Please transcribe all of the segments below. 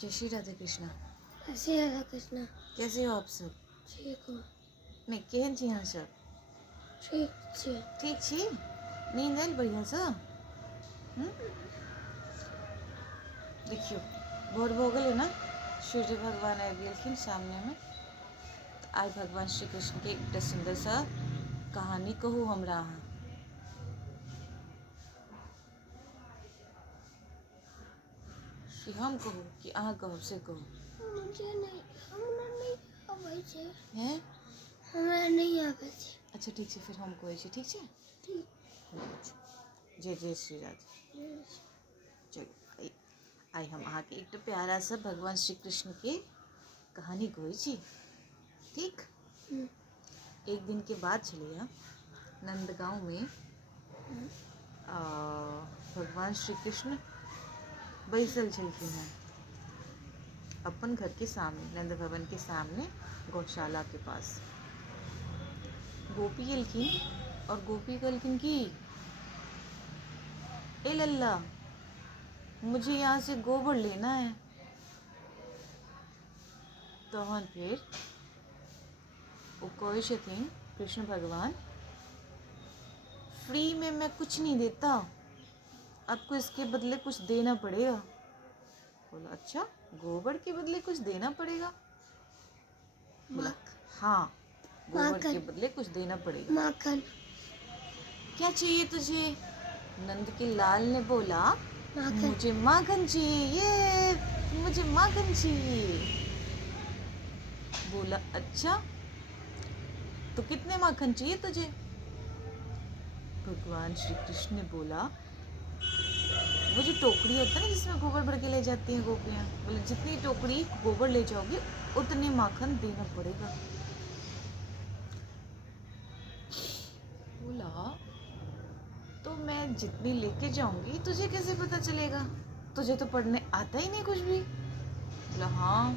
जय श्री राधे कृष्णा। श्री राधा कृष्णा। कैसे हो आप सब? ठीक हो? मैं केहन छी अहाँ सब? ठीक छी। ठीक छी? नींद आयल बढ़िया सँ? देखियो भोर भऽ गेलै ना, सूर्य भगवान आबि गेलखिन सामने में। आइ भगवान श्री कृष्ण के एकटा सुंदर सा कहानी कहू हमरा अहाँ। कि हम कहू कि अहाँ कहब से कहू। मुझे नहीं, हमरा नहीं आबै छै। हैं? हमरा नहीं आबै छै। अच्छा ठीक छै, फिर हम कहै छी, ठीक छै? ठीक। जय जय श्री राधे। चलो आइ हम अहाँ के एकटा प्यारा सा भगवान श्री कृष्ण के कहानी कहै छी, ठीक? एक दिन के बात छलैया नंदगांव में भगवान श्री कृष्ण बैसल छलखिन हैं अपन घर के सामने, नंद भवन के सामने, गौशाला के पास। गोपी एलखिन और गोपी कहलखिन कि ए लल्ला, मुझे यहाँ से गोबर लेना है। तहन फिर वो कहै छथिन कृष्ण भगवान, फ्री में मैं कुछ नहीं देता, आपको इसके बदले कुछ देना पड़ेगा। बोला अच्छा, गोबर के बदले कुछ देना पड़ेगा? बोला हाँ, गोबर के बदले कुछ देना पड़ेगा। माखन। क्या चाहिए तुझे? नंद के लाल ने बोला माखन। मुझे माखन चाहिए, ये मुझे माखन चाहिए। बोला अच्छा, तो कितने माखन चाहिए तुझे? भगवान श्री कृष्ण ने बोला, वो जो टोकरी होता है ना जिसमें गोबर भर के ले जाती हैं गोपियाँ, बोले जितनी टोकरी गोबर ले जाओगी उतने माखन देना पड़ेगा। बोला तो मैं जितनी लेके जाऊंगी तुझे कैसे पता चलेगा? तुझे तो पढ़ने आता ही नहीं कुछ भी। बोला हाँ,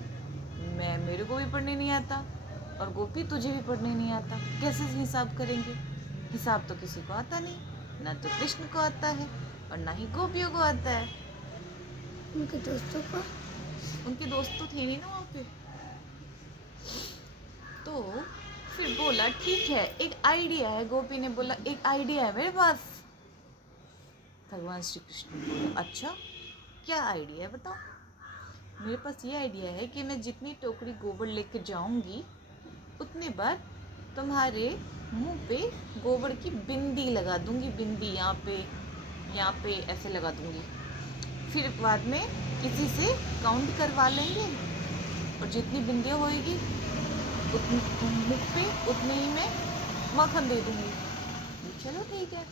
मेरे को भी पढ़ने नहीं आता, और गोपी तुझे भी पढ़ने नहीं आता, कैसे हिसाब करेंगे? हिसाब तो किसी को आता नहीं, ना तो कृष्ण को आता है और ना ही गोपियों को आता है। उनके दोस्तों को? उनके दोस्त तो थे नहीं ना वहाँ पे। तो फिर बोला ठीक है, एक आइडिया है। गोपी ने बोला एक आइडिया है मेरे पास। भगवान श्री कृष्ण बोले अच्छा, क्या आइडिया है बताओ? मेरे पास ये आइडिया है कि मैं जितनी टोकरी गोबर लेके जाऊंगी उतने बार तुम्हारे मुंह पे गोबर की बिंदी लगा दूंगी। बिंदी यहाँ पे ऐसे लगा दूंगी। फिर बाद में किसी से काउंट करवा लेंगे और जितनी बिंदियाँ होएगी मुख पे उतने ही मैं माखन दे दूंगी। चलो ठीक है।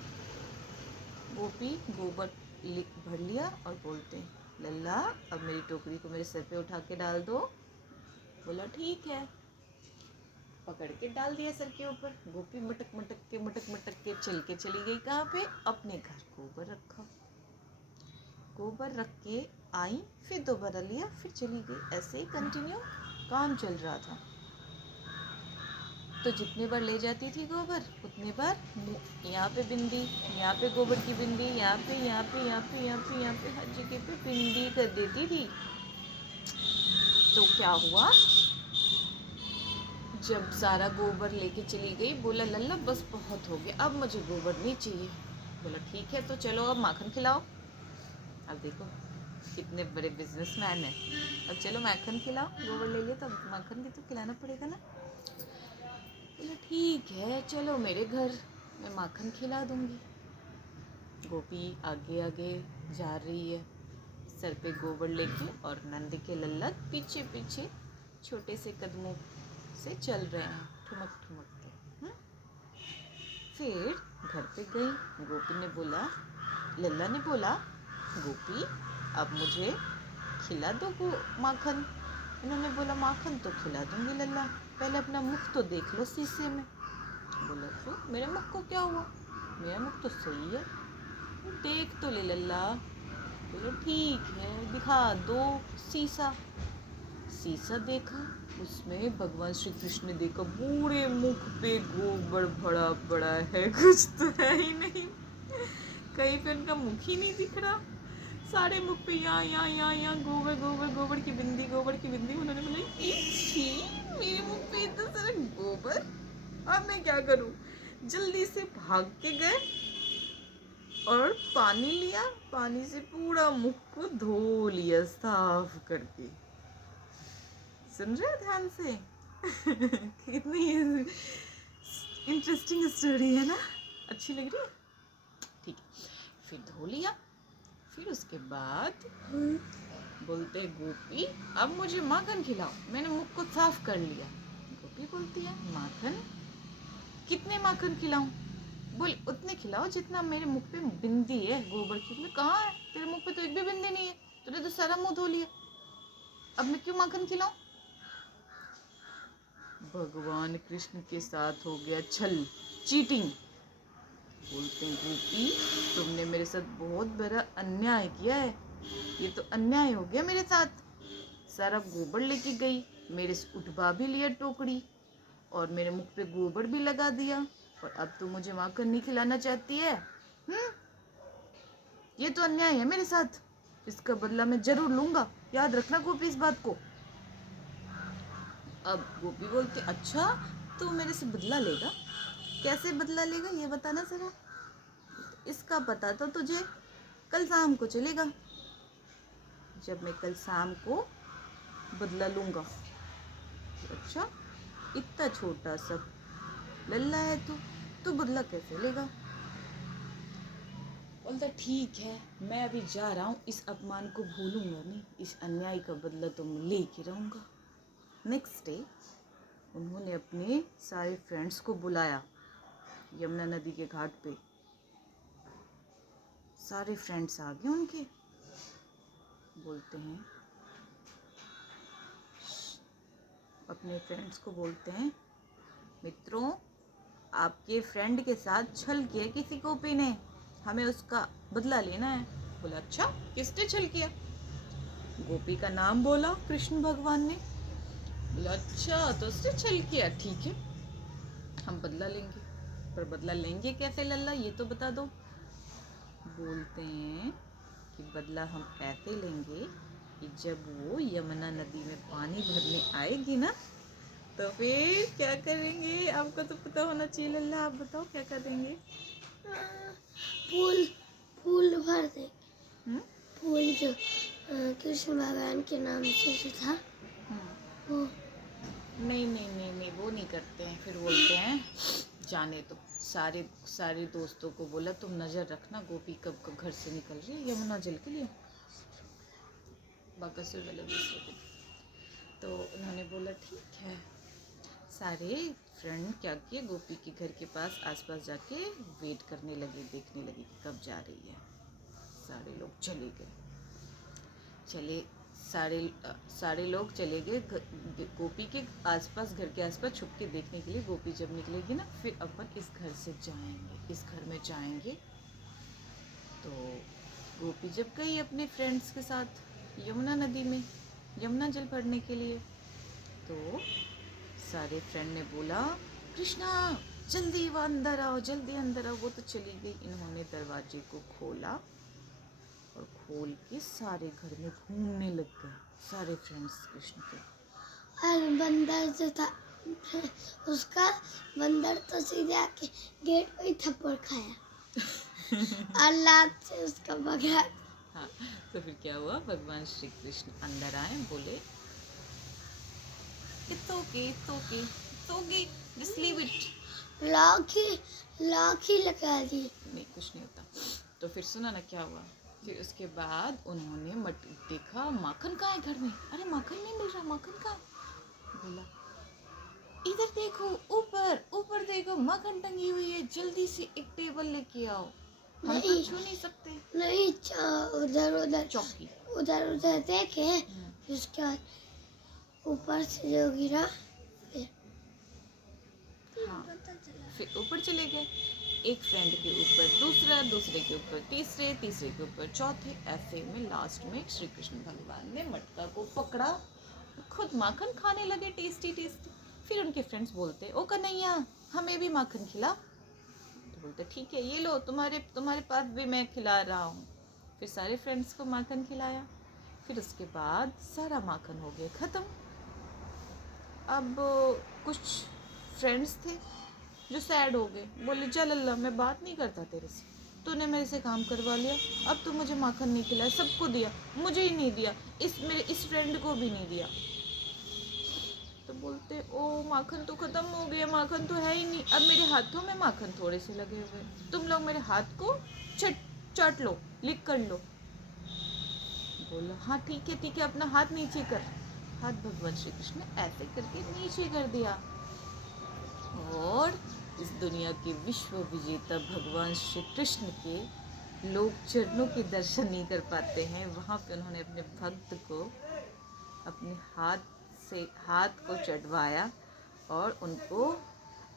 गोपी गोबर भर लिया और बोलते लल्ला, अब मेरी टोकरी को मेरे सर पे उठा के डाल दो। बोला ठीक है। पकड़ के डाल दिया सर के ऊपर। गोपी मटक मटक के चल के चली गई कहाँ पे? अपने घर। गोबर रखा, गोबर रख के आई, फिर दोबारा लिया, फिर चली गई। ऐसे ही कंटिन्यू काम चल रहा था। तो जितने बार ले जाती थी गोबर उतने बार यहाँ पे बिंदी, यहाँ पे गोबर की बिंदी, यहाँ पे हर जगह पे बिंदी कर देती थी। तो क्या हुआ, जब सारा गोबर लेके चली गई, बोला लल्ला बस बहुत हो गया, अब मुझे गोबर नहीं चाहिए। बोला ठीक है, तो चलो अब माखन खिलाओ। अब देखो कितने बड़े बिजनेसमैन हैं। अब चलो माखन खिलाओ, गोबर ले लिया तो माखन भी तो खिलाना पड़ेगा ना। बोला ठीक है, चलो मेरे घर, मैं माखन खिला दूंगी। गोपी आगे आगे जा रही है सर पे गोबर लेके, और नंद के लल्ला पीछे पीछे छोटे से कदमों से चल रहे हैं, ठुमक ठुमक के। फिर घर पे गई। गोपी ने बोला, लल्ला ने बोला गोपी अब मुझे खिला दो माखन। उन्होंने बोला माखन तो खिला दूंगी लल्ला, पहले अपना मुख तो देख लो शीशे में। बोला क्यों, मेरे मुख को क्या हुआ? मेरा मुख तो सही है, देख तो ले लल्ला। बोलो ठीक है, दिखा दो शीशा। शीशा देखा, उसमें भगवान श्री कृष्ण ने देखा पूरे मुख पे गोबर भरा पड़ा है, कुछ तो है ही नहीं, कहीं पे उनका मुख ही नहीं दिख रहा। सारे मुख पे यहाँ गोबर गोबर गोबर की बिंदी गोबर की बिंदी। उन्होंने बोला "ई, छी, मेरे मुख पे इतना सारा गोबर, अब मैं क्या करूं"। जल्दी से भाग के गए और पानी लिया, पानी से पूरा मुख को धो लिया साफ करके। सुन रहे हो ध्यान से? कितनी इंटरेस्टिंग स्टोरी है ना, अच्छी लग रही है? ठीक है, फिर धो लिया। फिर उसके बाद बोलते गोपी अब मुझे माखन खिलाओ, मैंने मुख को साफ कर लिया। गोपी बोलती है माखन, कितने माखन खिलाऊं? बोल उतने खिलाओ जितना मेरे मुख पे बिंदी है गोबर की। मैं कहाँ है, तेरे मुख पे तो एक भी बिंदी नहीं है, तूने तो सारा मुंह धो लिया, अब मैं क्यों माखन खिलाऊं? भगवान कृष्ण के साथ हो गया छल, चीटिंग। बोलते हैं गोपी तुमने मेरे साथ बहुत बड़ा अन्याय किया है, ये तो अन्याय हो गया मेरे साथ। सारा गोबर लेके गई, मेरे से उठवा भी लिया टोकरी, और मेरे मुख पे गोबर भी लगा दिया, और अब तू मुझे माखन नहीं खिलाना चाहती है? ये तो अन्याय है मेरे साथ, इसका बदला मैं जरूर लूंगा, याद रखना गोपी इस बात को। अब गोपी बोलती अच्छा तू मेरे से बदला लेगा, कैसे बदला लेगा ये बताना जरा। इसका पता तो तुझे कल शाम को चलेगा, जब मैं कल शाम को बदला लूंगा। अच्छा इतना छोटा सा लल्ला है तू बदला कैसे लेगा? बोलता ठीक है, मैं अभी जा रहा हूँ, इस अपमान को भूलूंगा नहीं, इस अन्याय का बदला तो मैं लेके रहूँगा। नेक्स्ट डे उन्होंने अपने सारे फ्रेंड्स को बुलाया यमुना नदी के घाट पे। सारे फ्रेंड्स आ गए उनके। बोलते हैं अपने फ्रेंड्स को, बोलते हैं मित्रों आपके फ्रेंड के साथ छल किया किसी गोपी ने, हमें उसका बदला लेना है। बोला अच्छा किसने छल किया? गोपी का नाम बोला कृष्ण भगवान ने। बोला अच्छा तो उसने छल किया, ठीक है हम बदला लेंगे, पर बदला लेंगे कैसे लल्ला ये तो बता दो। बोलते हैं कि बदला हम ऐसे लेंगे कि जब वो यमुना नदी में पानी भरने आएगी ना तो फिर क्या करेंगे, आपको तो पता होना चाहिए लल्ला, आप बताओ क्या करेंगे? फूल फूल भर दे, हम्म? फूल जो कृष्ण भगवान के नाम से जो था वो। नहीं नहीं नहीं नहीं वो नहीं करते हैं। फिर बोलते हैं जाने तो सारे सारे दोस्तों को बोला तुम नज़र रखना गोपी कब कब घर से निकल रही है यमुना जल के लिए, बाकासुर वाले दूसरे को। तो उन्होंने बोला ठीक है। सारे फ्रेंड क्या किए, गोपी के घर के पास आसपास जाके वेट करने लगे, देखने लगे कि कब जा रही है। सारे लोग चले गए, चले सारे लोग चले गए गोपी के आसपास, घर के आसपास छुप के देखने के लिए। गोपी जब निकलेगी ना फिर अपन इस घर से जाएंगे, इस घर में जाएंगे। तो गोपी जब गई अपने फ्रेंड्स के साथ यमुना नदी में यमुना जल भरने के लिए, तो सारे फ्रेंड ने बोला कृष्णा जल्दी वो अंदर आओ, जल्दी अंदर आओ। वो तो चली गई। इन्होंने दरवाजे को खोला और खोल के सारे घर में घूमने लग गए सारे फ्रेंड्स कृष्ण के। और बंदर जो था उसका, बंदर तो सीधे आके गेट पे ही थप्पड़ खाया और लात से उसका भगा। हाँ तो फिर क्या हुआ, भगवान श्री कृष्ण अंदर आए, बोले it's okay it's okay it's okay just leave it. Lock ही लगा दी। नहीं कुछ नहीं होता। तो फिर सुना ना क्या हुआ। फिर उसके बाद उन्होंने देखा माखन कहाँ है घर में, अरे माखन नहीं मिल रहा, माखन कहाँ? बोला इधर देखो, ऊपर ऊपर देखो माखन टंगी हुई है, जल्दी से एक टेबल लेके आओ, हम तो छू नहीं सकते। नहीं उधर उधर चौकी उधर उधर देखे, उसके बाद ऊपर से जो गिरा हाँ पता चला। फिर ऊपर चले गए, एक फ्रेंड के ऊपर दूसरा, दूसरे के ऊपर तीसरे, तीसरे के ऊपर चौथे, ऐसे में लास्ट में श्री कृष्ण भगवान ने मटका को पकड़ा, खुद माखन खाने लगे टेस्टी टेस्टी। फिर उनके फ्रेंड्स बोलते ओ कन्हैया हमें भी माखन खिला। तो बोलते ठीक है ये लो, तुम्हारे पास भी मैं खिला रहा हूँ। फिर सारे फ्रेंड्स को माखन खिलाया। फिर उसके बाद सारा माखन हो गया ख़त्म। अब कुछ फ्रेंड्स थे जो सैड हो गए, बोले चल अल्लाह मैं बात नहीं करता तेरे से, तूने मेरे से काम करवा लिया, अब तू मुझे माखन नहीं खिलाया, सबको दिया मुझे ही नहीं दिया, इस फ्रेंड को भी नहीं दिया। तो बोलते ओ माखन तो ख़त्म हो गया, माखन तो है ही नहीं, अब मेरे हाथों में माखन थोड़े से लगे हुए, तुम लोग मेरे हाथ को चाट लो, लिक कर लो। बोला हाँ ठीक है अपना हाथ नीचे कर। हाथ भगवान श्री कृष्ण ने ऐसे करके नीचे कर दिया और इस दुनिया के विश्व विजेता भगवान श्री कृष्ण के लोग चरणों के दर्शन नहीं कर पाते हैं, वहाँ पे उन्होंने अपने भक्त को अपने हाथ को चटवाया और उनको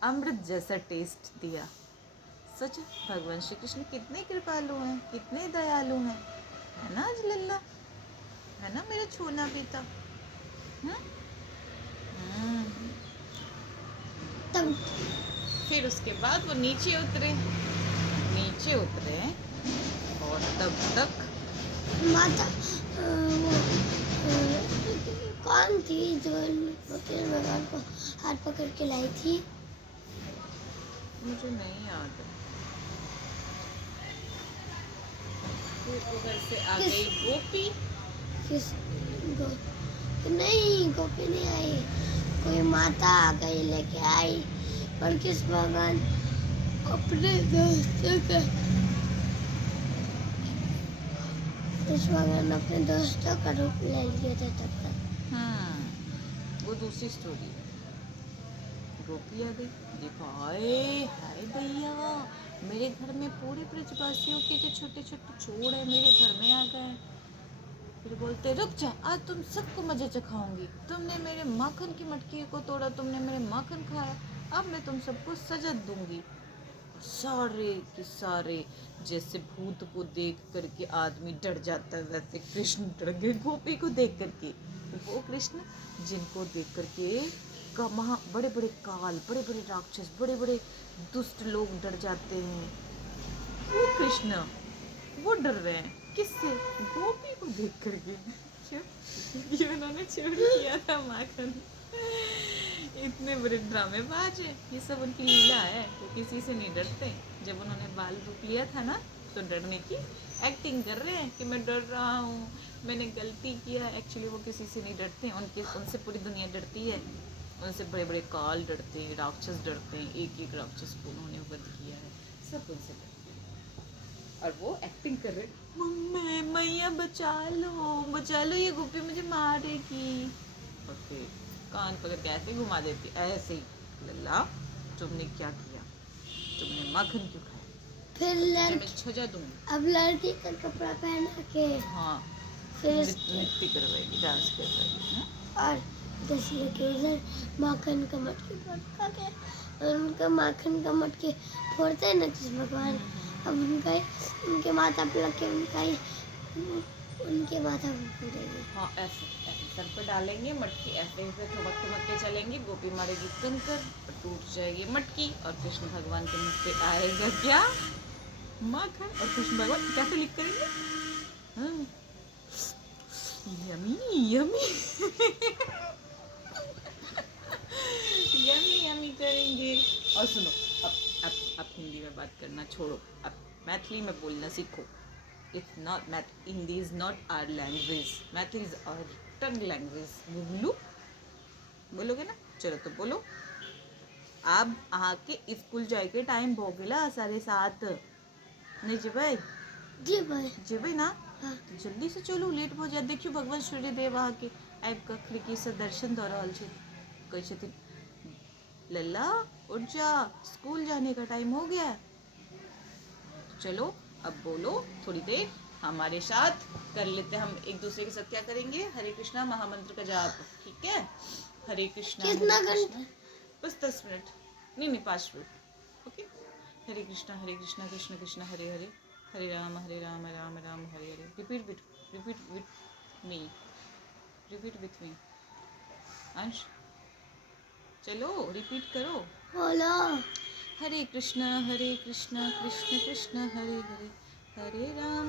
अमृत जैसा टेस्ट दिया। सच भगवान श्री कृष्ण कितने कृपालु हैं, कितने दयालु हैं, है ना अजलल्ला, है ना मेरा छोना पीता। तब फिर उसके बाद वो नीचे उतरे और तब तक माता वो कौन थी जो कृष्ण भगवान को हाथ पकड़ के लाई थी? मुझे नहीं याद है। फिर उधर से आ गई गोपी। किस नहीं, गोपी नहीं आई, कोई माता आ गई लेके आई, पर किस भगवान अपने दोस्तों का कृष्ण भगवान अपने दोस्तों का रूप ले लिया था तब तक। वो दूसरी स्टोरी है। गोपी आ गई, देखो आए हाय भैया, मेरे घर में पूरे ब्रजवासियों के जो छोटे छोटे छोड़ है मेरे घर में आ गए। फिर बोलते रुक जा, आज तुम सबको मजे चखाऊंगी, तुमने मेरे माखन की मटकी को तोड़ा, तुमने मेरे माखन खाया, अब मैं तुम सबको सजा दूंगी। सारे के सारे जैसे भूत को देख करके आदमी डर जाता है, वैसे कृष्ण डर गए गोपी को देख करके। वो कृष्ण जिनको देख करके बड़े बड़े काल, बड़े बड़े राक्षस, बड़े बड़े दुष्ट लोग डर जाते हैं, वो कृष्ण वो डर रहे हैं किससे? गोपी को देख करके। क्यों? ये उन्होंने छोड़ दिया था माखन। इतने बड़े ड्रामेबाज है, ये सब उनकी लीला है, वो किसी से नहीं डरते। जब उन्होंने बाल रूप लिया था ना, तो डरने की एक्टिंग कर रहे हैं कि मैं डर रहा हूँ, मैंने गलती किया। एक्चुअली वो किसी से नहीं डरते, उनसे पूरी दुनिया डरती है, उनसे बड़े बड़े काल डरते हैं, राक्षस डरते हैं, एक एक राक्षस को उन्होंने वध किया है, सब उनसे डरते हैं। और वो एक्टिंग कर रहे, मम्मी मैया बचा लो, ये गोपी मुझे मारेगी। और फिर कान पकड़ के ऐसे घुमा देती, ऐसे ही, लल्ला तुमने क्या किया, तुमने माखन क्यों खाया, फिर मैं सजा दूंगी। अब लड़की का कपड़ा पहना के हाँ फिर नृत्य करवाएगी, डांस करवाएगी। और दस लड़के उधर माखन का मटकी पटका के, और उनका माखन का मटकी फोड़ते हैं ना कृष्ण भगवान, अब उनके माथा पे लग के उनके माथा पे फोड़ेंगे। हाँ ऐसे ऐसे सर पर डालेंगे मटकी, ऐसे ऐसे ठुमक के चलेंगे, गोपी मारेगी कंकर और टूट जाएगी मटकी, और कृष्ण भगवान के मुख पे आएगा क्या? माखन। और कृष्ण भगवान कैसे लिख करेंगे? यमी यमी यमी यमी करेंगे। और सुनो, अब हिंदी में बात करना छोड़ो, अब मैथिली में बोलना सीखो। It's not Hindi is not our language. Mathli is our tongue language. बोलू बोलोगे ना? चलो तो बोलो। अब आके स्कूल जाके टाइम हो गया 7:30, नहीं जेबै ना? हाँ। तो जल्दी से चलो, लेट हो जाए। देखियो भगवान सूर्यदेव आके आबि कऽ खिड़की से दर्शन दऽ रहल छै, कहै छथिन लल्ला उठ जा, स्कूल जाने का टाइम हो गया। चलो अब बोलो, थोड़ी देर हमारे साथ कर लेते हैं। हम एक दूसरे के साथ क्या करेंगे? हरे कृष्णा महामंत्र का जाप, ठीक है? हरे कृष्णा कितना हरे कृष्णा, घंटा? बस 10 मिनट, नहीं 5 minute, okay? Hare Krishna Krishna Krishna Hare Hare, Hare Ram Ram Ram Hare Hare. Repeat with me, repeat with me. अंश चलो रिपीट करो। बोलो। हरे कृष्णा कृष्ण कृष्ण हरे हरे, हरे राम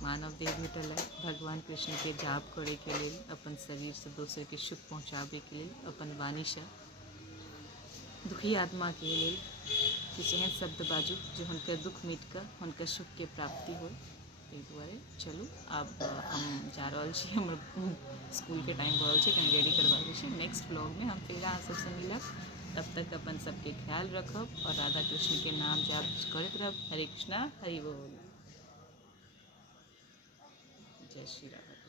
मानव देह भेटल है भगवान कृष्ण के जाप करे के लेल, अपन शरीर से दोसर के सुख पहुँचाबे के लेल, अपन वाणी से दुखी आत्मा के लेल किछु एहन शब्द बाजू जो हुनकर दुख मिट कऽ हुनकर सुख के प्राप्ति हो। ताहि दुआरे चलू आब हम जा रहल छी, हमर स्कूल के टाइम भऽ रहल छै, कनि रेडी करबाके छै। नेक्स्ट ब्लॉग में हम फिर अहाँ सबसे मिलब, तब तक अपन सबके ख्याल रखब और राधा कृष्ण के नाम जाप करैत रहब। हरे कृष्णा, हरि बोल, जय श्री राधा।